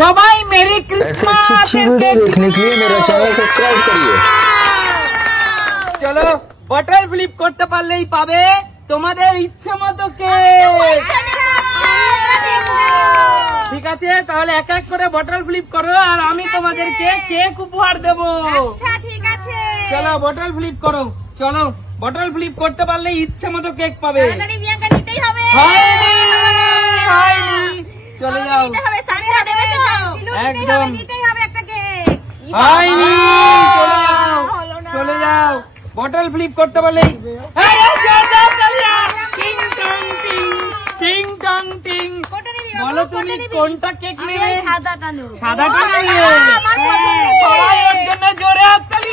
সবাই merry Christmas. ऐसे अच्छी वीडियो देखने के लिए मेरा चैनल सब्सक्राइब करिए। চলো বটল ফ্লিপ করতে পারলেই পাবে তোমাদের ইচ্ছে মতো কেক। ঠিক আছে, তাহলে এক এক করে বটল ফ্লিপ করো আর আমি তোমাদেরকে কেক উপহার দেবো। ঠিক আছে, চলো বটল ফ্লিপ করো। চলো বটল ফ্লিপ করতে পারলে ইচ্ছে মতো কেক পাবে। বিয়াঙ্কা নিতেই হবে। চলে যাও। একদম নিতেই হবে একটা কেক। হয়নি, চলে যাও চলে যাও। বটল ফ্লিপ করতে পারলেই টিং টং টিং। বলো তুমি কোনটা কেক নেবে? সাদাটা নেব। সাদাটা নেবে? সবাই ওর জন্য জোরে হাততালি।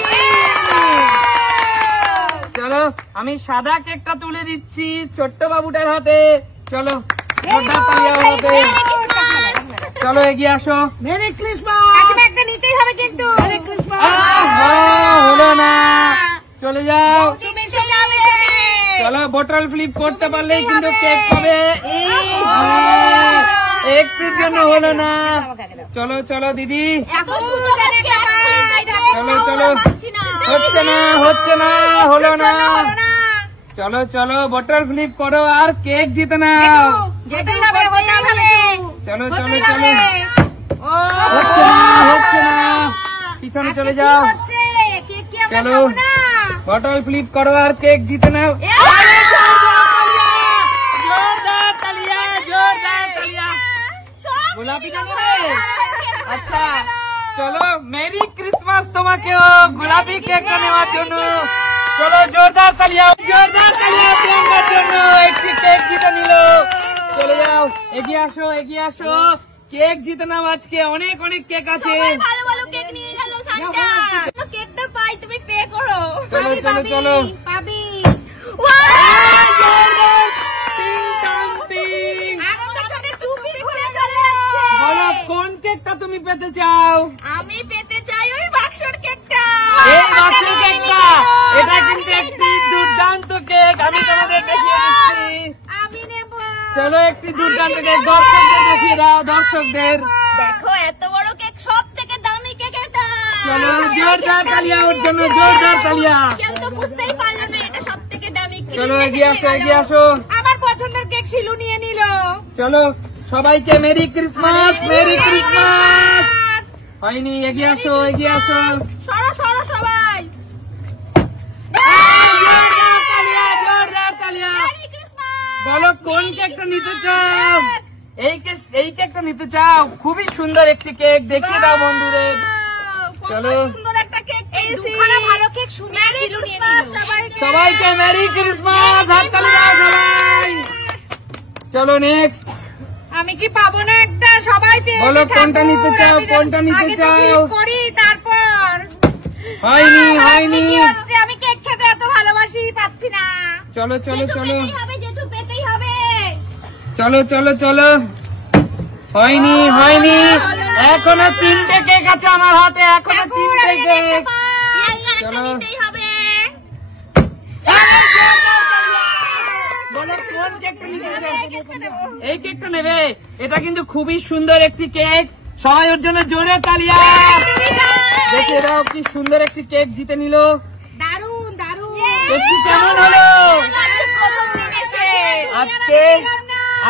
চলো আমি সাদা কেকটা তুলে দিচ্ছি ছোট্ট বাবুটার হাতে। চলো জোরদার তালি ওর হাতে। চলো এগিয়ে আসো। Merry Christmas. একটা নিতেই হবে কিন্তু। হলো না, চলে যাও। তুমি তো যাবে। চলো বটল ফ্লিপ করতে পারলেই কিন্তু কেক পাবে। একটুর জন্য হলো না। চলো চলো দিদি, চলো চলো। হচ্ছে না হচ্ছে না, হলো না। চলো চলো বটল ফ্লিপ করো আর কেক জিতে নাও। চলো চলো চলো। হচ্ছে না হচ্ছে না, পিছনে চলে যাও। চলো বটল ফ্লিপ করো আর কেক জিতে নাও। জোরদার তালিয়া, জোরদার তালিয়া। গোলাপিটা নেবে? আচ্ছা চলো মেরি ক্রিসমাস তোমাকেও গোলাপি কেকটা নেওয়ার জন্য। চলো জোরদার তালিয়া, জোরদার তালিয়া প্রিয়াঙ্কার জন্য একটি কেক জিতে নিল। চলে যাও, এগিয়ে আসো এগিয়ে আসো। কেক জিতে নাও, আজকে অনেক অনেক কেক আছে। ভালো ভালো কেক নিয়ে গেল সান্টা। কেকটা পাই, তুমি পে করো। চলো চলো চলো। পাবি। বলো কোন কেকটা তুমি পেতে চাও? আমি পেতে চাই ওই বাক্সর কেকটা। এই বাক্সের কেকটা, এটা কিন্তু একটি দুর্দান্ত কেক। আমি তোমাদের দেখিয়ে দিচ্ছি। আমি নেব। চলো একটি দুর্দান্ত কেক দর্শকদের দেখিয়ে দাও। দর্শকদের দেখো এত বড় কেক, সব থেকে দামি কেক এটা। চলো জোরদার তালিয়া ওর জন্য, জোরদার তালিয়া। কেউ তো বুঝতেই পারলো না এটা সব থেকে দামি কেক। চলো এগিয়ে আসো এগিয়ে আসো। আমার পছন্দের কেক শিলু নিয়ে নিল। চলো সবাইকে মেরি ক্রিসমাস, মেরি ক্রিসমাস। হয়নি, এগিয়ে আসো এগিয়ে আসো। সরো সরো সবাই। জোরদার তালিয়া, জোরদার তালিয়া। Merry Christmas. বলো কোন কেকটা নিতে চাও? এই কেকটা নিতে চাও? খুবই সুন্দর একটি কেক, দেখিয়ে দাও বন্ধুদের। চলো সুন্দর একটা কেক পেয়েছি। ভালো কেক শুনে শিলু নিয়ে নিল। সবাইকে মেরি ক্রিসমাস, হাততালি দাও সবাই। চলো নেক্সট। আমি কি পাবো না একটা? সবাই পেয়েছে। বলো কোনটা নিতে চাও, কোনটা নিতে চাও? করি তারপর। হয়নি হয়নি। আমি কেক খেতে এত ভালোবাসি, পাচ্ছি না। চলো চলো চলো। যেটু পেতেই হবে। চলো চলো চলো। হয়নি হয়নি, এখনো 3টে কেক আছে আমার হাতে, এখনো 3টে কেক। চলো বলো কোন কেকটা নিতে চাও? এই কেকটা নেবে? এটা কিন্তু খুবই সুন্দর একটি কেক। সবাই ওর জন্য জোরে তালিয়া। দেখে দাও কি সুন্দর একটি কেক জিতে নিল। দারুন দারুন। কেকটি কেমন হলো?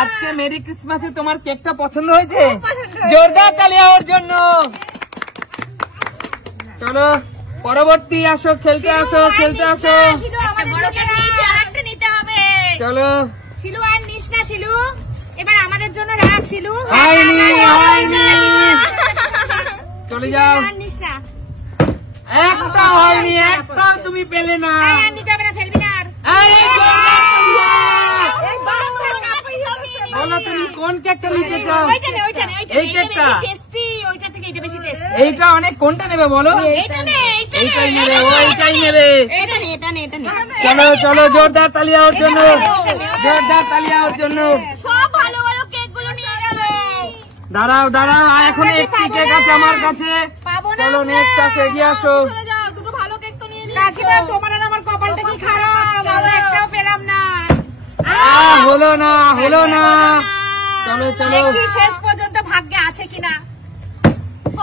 আজকে মেরি ক্রিসমাসে তোমার কেকটা পছন্দ হয়েছে? জোরদার তালিয়া ওর জন্য। চলো পরবর্তী আসো, খেলতে আসো খেলতে আসো। চলো শিলু আর নিস না শিলু, এবার আমাদের জন্য রাখ শিলু। হয়নি হয়নি, চলে যাও। নিস না। একটা হয়নি, একটা তুমি পেলে না। নিতে হবে না, ফেলবি না আর। বলো তুমি কোন কেকটা নিতে চাও? এই কেকটা? ওইটা থেকে এটা বেশি টেস্টি। এইটা অনেক, কোনটা নেবে বলো? এইটাই নেবে, ওইটাই নেবে। এটা নে। চলো চলো জোরদার তালিয়া ওর জন্য, জোরদার তালিয়া ওর জন্য। সব ভালো ভালো কেক গুলো নিয়ে গেল। দাঁড়াও দাঁড়াও, এখন একটি কেক আছে আমার কাছে। চলো নেক্সট আসো, এগিয়ে আসো। দুটো ভালো কেক তো নিয়ে নিয়েছো। তোমার আর আমার কপালটা কি খারাপ, আমরা একটাও পেলাম না। হলো না হলো না। চলো চলো, শেষ পর্যন্ত ভাগ্যে আছে কিনা।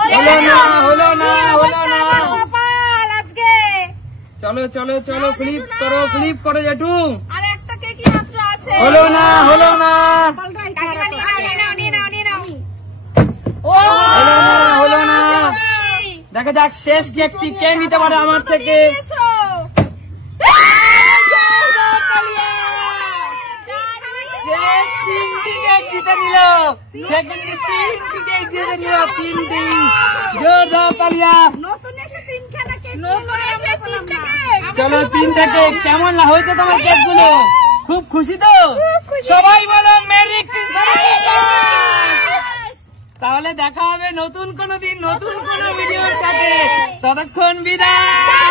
হলো না হলো না হলো না। কপাল আজকে। চলো চলো চলো, ফ্লিপ করো জেঠু। আর একটা কেকই মাত্র আছে। হলো না হলো না কাকিমা নিয়ে নাও। ও হলো না হলো না। দেখা যাক শেষ কেকটি কে নিতে পারে আমার থেকে। তিনটি কেক জিতে নিল, সে কিন্তু তিনটি কেক জিতে নিল, তিনটি। জোরদার তালিয়া। চলো 3টে কেক। কেমন হয়েছে তোমার কেক গুলো? খুব খুশি তো? সবাই বলো মেরি ক্রিসমাস। তাহলে দেখা হবে নতুন কোনো দিন নতুন কোনো ভিডিওর সাথে। ততক্ষণ বিদায়।